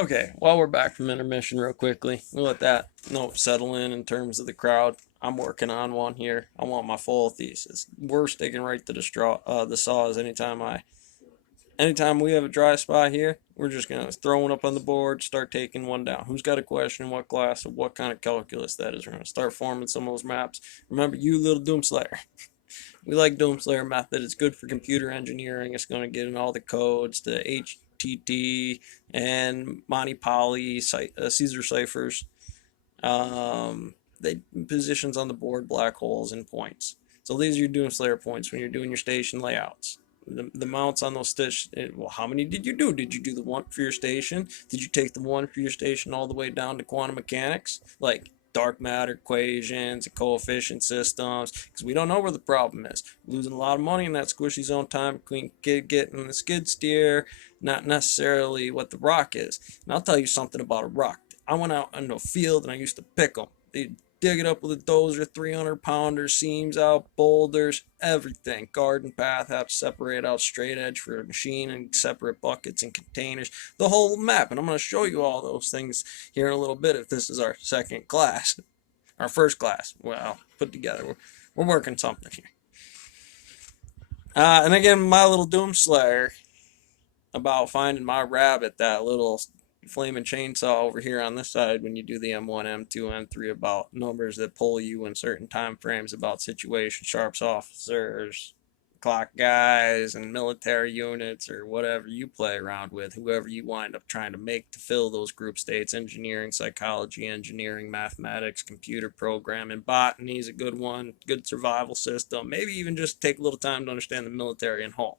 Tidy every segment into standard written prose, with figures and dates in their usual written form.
Okay, well, we're back from intermission real quickly. We'll let that note settle in terms of the crowd. I'm working on one here. I want my full thesis. We're sticking right to the saws anytime we have a dry spot here, we're just gonna throw one up on the board, start taking one down. Who's got a question in what class of what kind of calculus that is? We're gonna start forming some of those maps. Remember, you little Doomslayer. We like Doomslayer method. It's good for computer engineering. It's going to get in all the codes, the HTT and Monty Poly, Caesar ciphers, they positions on the board, black holes, and points. So these are your Doomslayer points when you're doing your station layouts. The mounts on those stations. Well, how many did you do? Did you do the one for your station? Did you take the one for your station all the way down to quantum mechanics? Like dark matter equations and coefficient systems, because we don't know where the problem is. We're losing a lot of money in that squishy zone time between getting the skid steer, not necessarily what the rock is. And I'll tell you something about a rock. I went out into a field and I used to pick them. They dig it up with a dozer, 300 pounder, seams out, boulders, everything. Garden path, have to separate out straight edge for a machine and separate buckets and containers, the whole map. And I'm going to show you all those things here in a little bit if this is our second class, our first class. Well, put together. We're working something here. And again, my little Doomslayer about finding my rabbit, that little flaming chainsaw over here on this side when you do the M1, M2, M3 about numbers that pull you in certain time frames about situation, sharps officers, clock guys, and military units, or whatever you play around with, whoever you wind up trying to make to fill those group states. Engineering, psychology, engineering, mathematics, computer programming, botany is a good one, good survival system. Maybe even just take a little time to understand the military in whole.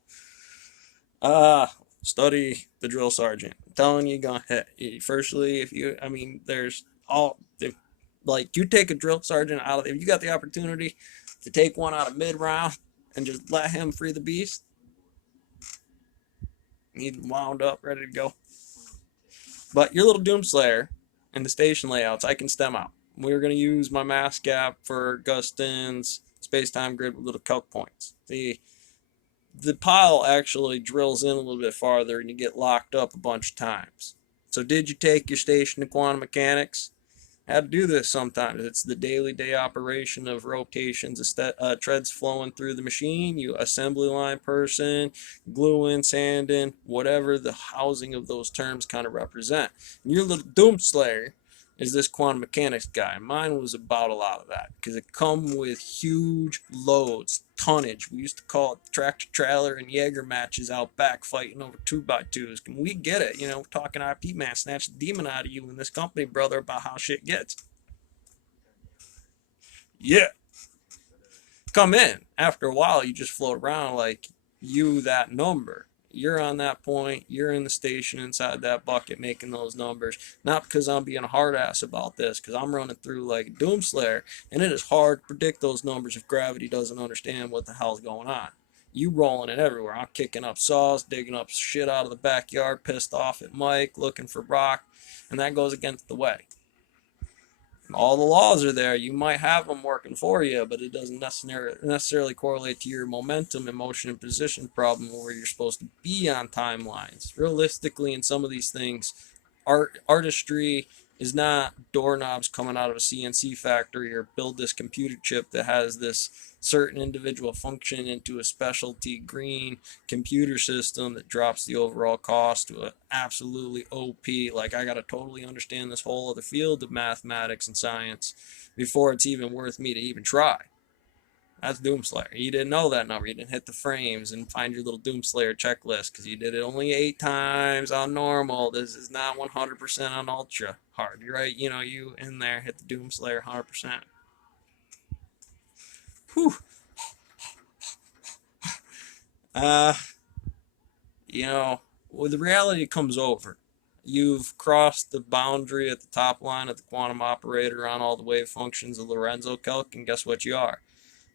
Study the drill sergeant. I'm telling you, go ahead. Firstly, if you, I mean, there's all, if, like, you take a drill sergeant out of, if you got the opportunity to take one out of mid round and just let him free the beast, he's wound up, ready to go. But your little Doomslayer and the station layouts, I can stem out. We're going to use my mass gap for Guston's space-time grid with little calc points. The pile actually drills in a little bit farther and you get locked up a bunch of times. So did you take your station to quantum mechanics? I had to do this sometimes. It's the daily day operation of rotations, treads flowing through the machine. You assembly line person, gluing, sanding, whatever the housing of those terms kind of represent. And your little Doomslayer is this quantum mechanics guy. Mine was about a lot of that because it come with huge loads, tonnage. We used to call it tractor trailer and Jaeger matches out back fighting over 2x2s. Can we get it? We're talking IP man, snatch the demon out of you in this company, brother, about how shit gets. Yeah. Come in. After a while, you just float around like you that number. You're on that point. You're in the station inside that bucket making those numbers. Not because I'm being a hard ass about this, because I'm running through like Doomslayer, and it is hard to predict those numbers if gravity doesn't understand what the hell's going on. You rolling it everywhere. I'm kicking up saws, digging up shit out of the backyard, pissed off at Mike, looking for Brock, and that goes against the way. All the laws are there. You might have them working for you, but it doesn't necessarily correlate to your momentum and motion and position problem where you're supposed to be on timelines. Realistically, in some of these things, artistry is not doorknobs coming out of a CNC factory or build this computer chip that has this certain individual function into a specialty green computer system that drops the overall cost to a absolutely OP. Like, I got to totally understand this whole other field of mathematics and science before it's even worth me to even try. That's Doomslayer. You didn't know that number. You didn't hit the frames and find your little Doomslayer checklist because you did it only 8 times on normal. This is not 100% on ultra hard. You're right. You in there hit the Doomslayer 100%. Whew. Uh, when the reality comes over, you've crossed the boundary at the top line of the quantum operator on all the wave functions of Lorenzo calc, and guess what you are?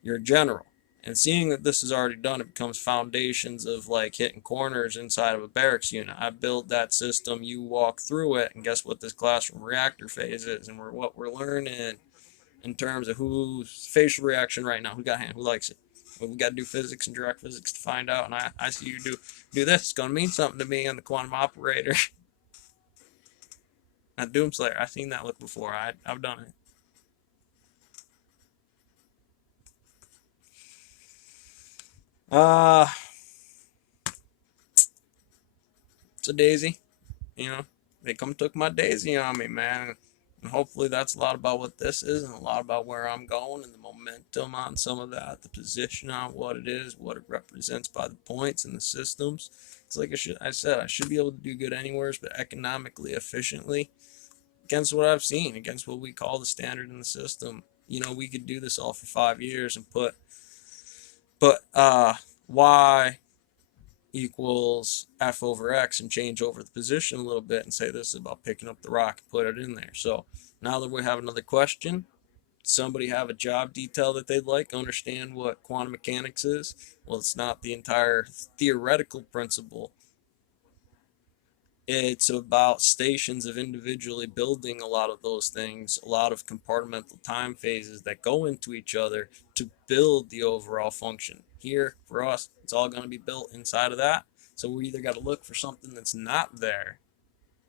You're a general. And seeing that this is already done, it becomes foundations of like hitting corners inside of a barracks unit. I build that system, you walk through it, and guess what this classroom reactor phase is, and what we're learning in terms of who's facial reaction right now, who got hand, who likes it. Well, we got to do physics and direct physics to find out, and I see you do this. It's going to mean something to me and the quantum operator. Not Doomslayer. I've seen that look before. I've done it. Uh, it's a daisy. You know, they come took my daisy on me, man. And hopefully that's a lot about what this is and a lot about where I'm going and the momentum on some of that, the position on what it is, what it represents by the points and the systems. It's like I said, I should be able to do good anywhere, but economically, efficiently, against what I've seen, against what we call the standard in the system. You know, we could do this all for 5 years and put y equals f over x and change over the position a little bit and say this is about picking up the rock and put it in there. So now that we have another question, somebody have a job detail that they'd like, understand what quantum mechanics is. Well, it's not the entire theoretical principle. It's about stations of individually building a lot of those things, a lot of compartmental time phases that go into each other to build the overall function. Here, for us, it's all going to be built inside of that. So we either got to look for something that's not there,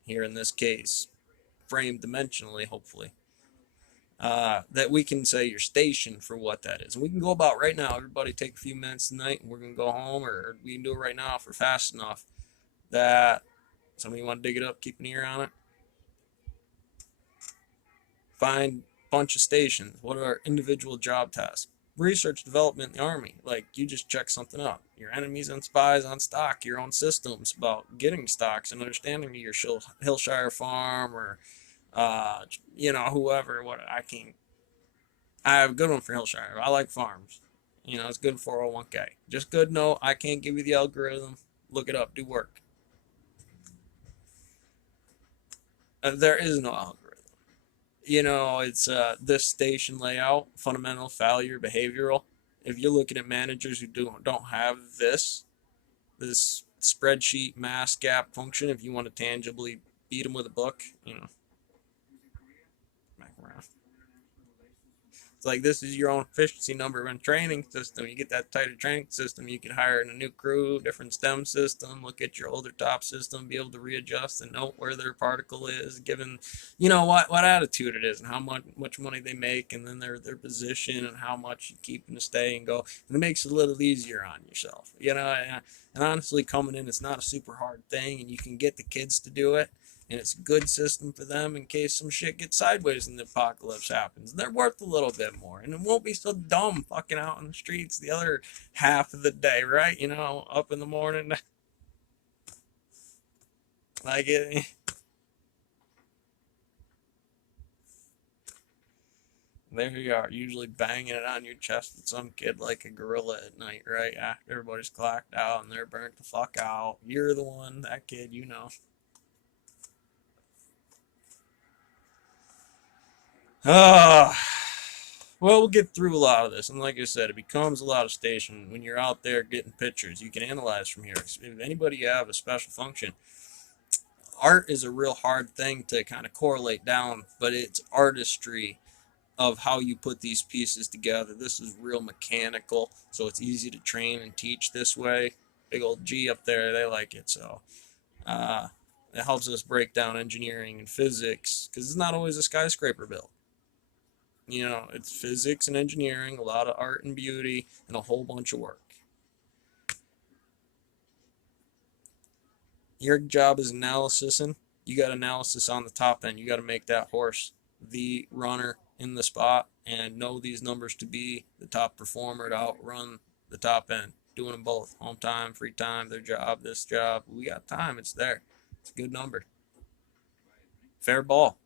here in this case, framed dimensionally, hopefully, that we can say your station for what that is. And we can go about right now. Everybody take a few minutes tonight and we're going to go home, or we can do it right now if we're fast enough. That somebody want to dig it up, keep an ear on it. Find a bunch of stations. What are individual job tasks? Research development in the Army. Like, you just check something up. Your enemies and spies on stock, your own systems about getting stocks and understanding your Hillshire farm or, whoever. I have a good one for Hillshire. I like farms. You know, it's good for 401k. Just good note, I can't give you the algorithm. Look it up, do work. There is no algorithm. You know, it's this station layout, fundamental failure behavioral. If you're looking at managers who don't have this spreadsheet mass gap function, if you want to tangibly beat them with a book, back around. It's like this is your own efficiency number in training system. You get that tighter training system, you can hire in a new crew, different stem system, look at your older top system, be able to readjust and note where their particle is, given what attitude it is and how much money they make, and then their position and how much you keep them to stay and go. And it makes it a little easier on yourself. And honestly, coming in, it's not a super hard thing, and you can get the kids to do it, and it's a good system for them in case some shit gets sideways and the apocalypse happens. They're worth a little bit more, and it won't be so dumb fucking out in the streets the other half of the day, right? Up in the morning, like it. There you are, usually banging it on your chest with some kid like a gorilla at night, right? After everybody's clocked out and they're burnt the fuck out. You're the one, that kid, Ah, well, we'll get through a lot of this, and like I said, it becomes a lot of station when you're out there getting pictures. You can analyze from here. If anybody have a special function, art is a real hard thing to kind of correlate down, but it's artistry of how you put these pieces together. This is real mechanical, so it's easy to train and teach this way. Big old G up there, they like it, so uh, it helps us break down engineering and physics because it's not always a skyscraper built. It's physics and engineering, a lot of art and beauty, and a whole bunch of work. Your job is analysis, and you got analysis on the top end. You got to make that horse the runner in the spot and know these numbers to be the top performer to outrun the top end. Doing them both, home time, free time, their job, this job. We got time. It's there. It's a good number. Fair ball.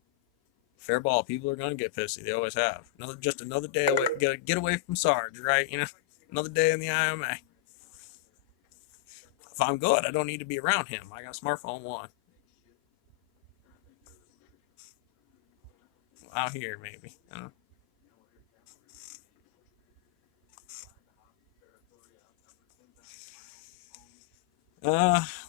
Fair ball. People are gonna get pissy. They always have. Just another day away. Get away from Sarge, right? Another day in the IMA. If I'm good, I don't need to be around him. I got smartphone one. Out here, maybe. I don't know.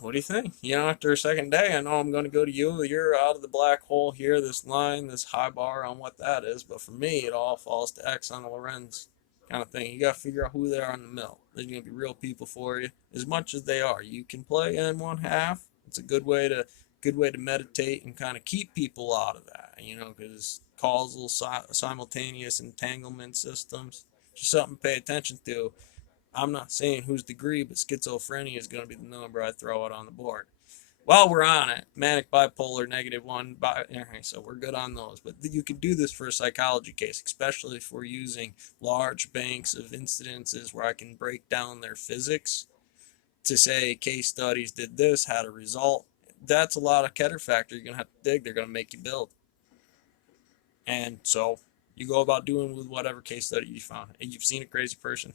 What do you think? After a second day, I know I'm going to go to you. You're out of the black hole here, this line, this high bar on what that is. But for me, it all falls to X on the Lorenz kind of thing. You got to figure out who they are in the middle. There's going to be real people for you, as much as they are. You can play in one half. It's a good way to good way to meditate and kind of keep people out of that, because causal simultaneous entanglement systems, just something to pay attention to. I'm not saying whose degree, but schizophrenia is going to be the number I throw out on the board. While we're on it, manic bipolar, -1, so we're good on those. But you could do this for a psychology case, especially if we're using large banks of incidences where I can break down their physics to say case studies did this, had a result. That's a lot of Keter factor you're going to have to dig. They're going to make you build. And so you go about doing with whatever case study you found. And you've seen a crazy person.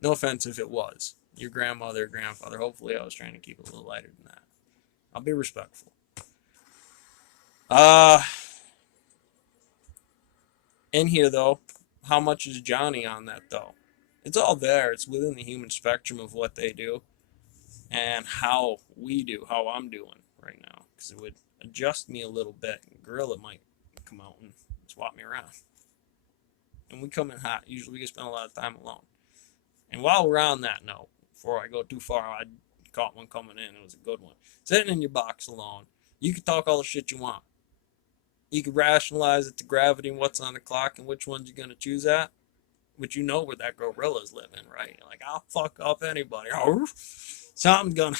No offense if it was your grandmother or grandfather. Hopefully I was trying to keep it a little lighter than that. I'll be respectful. In here though, how much is Johnny on that though? It's all there. It's within the human spectrum of what they do and how we do, how I'm doing right now. Because it would adjust me a little bit. Gorilla might come out and swap me around. And we come in hot. Usually we can spend a lot of time alone. And while we're on that note, before I go too far, I caught one coming in. It was a good one. Sitting in your box alone, you can talk all the shit you want. You can rationalize it to gravity and what's on the clock and which ones you're going to choose at. But you know where that gorilla's living, right? You're like, I'll fuck up anybody. Something's gonna...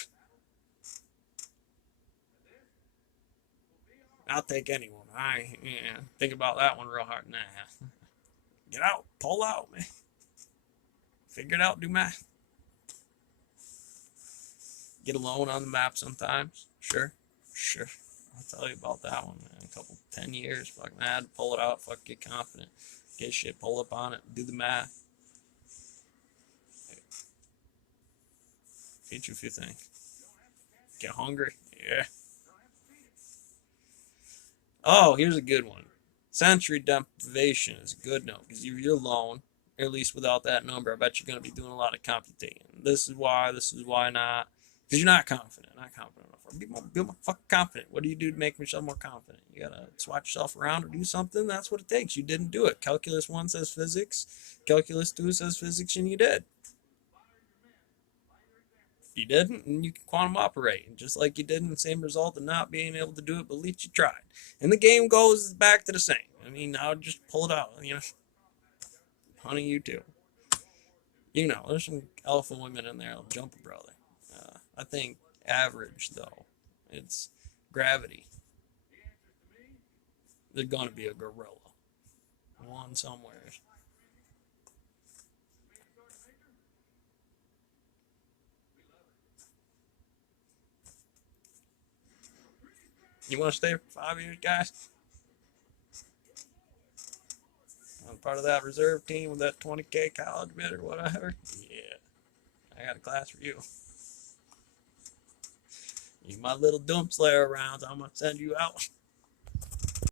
I'll take anyone. Think about that one real hard. Nah. Get out. Pull out, man. Figure it out. Do math. Get alone on the map sometimes. Sure. I'll tell you about that one, man. A couple, 10 years. Fuck mad. Pull it out. Fuck, get confident. Get shit. Pull up on it. Do the math. Eat you if you think. Get hungry. Yeah. Oh, here's a good one. Sensory deprivation is a good note because you're alone, or at least without that number. I bet you're going to be doing a lot of computing. This is why not. Because you're not confident. Not confident enough. Be more fucking confident. What do you do to make yourself more confident? You got to swat yourself around or do something. That's what it takes. You didn't do it. Calculus 1 says physics. Calculus 2 says physics, and you did. You didn't, and you can quantum operate. And just like you did in the same result of not being able to do it, but at least you tried. And the game goes back to the same. I mean, I'll just pull it out, Honey, you too. There's some alpha women in there that'll jump a brother. I think average, though, it's gravity. There's gonna be a gorilla. One somewhere. You want to stay for 5 years, guys? I'm part of that reserve team with that 20K college bid or whatever. Yeah, I got a class for you. You my little dump slayer rounds, I'm gonna send you out.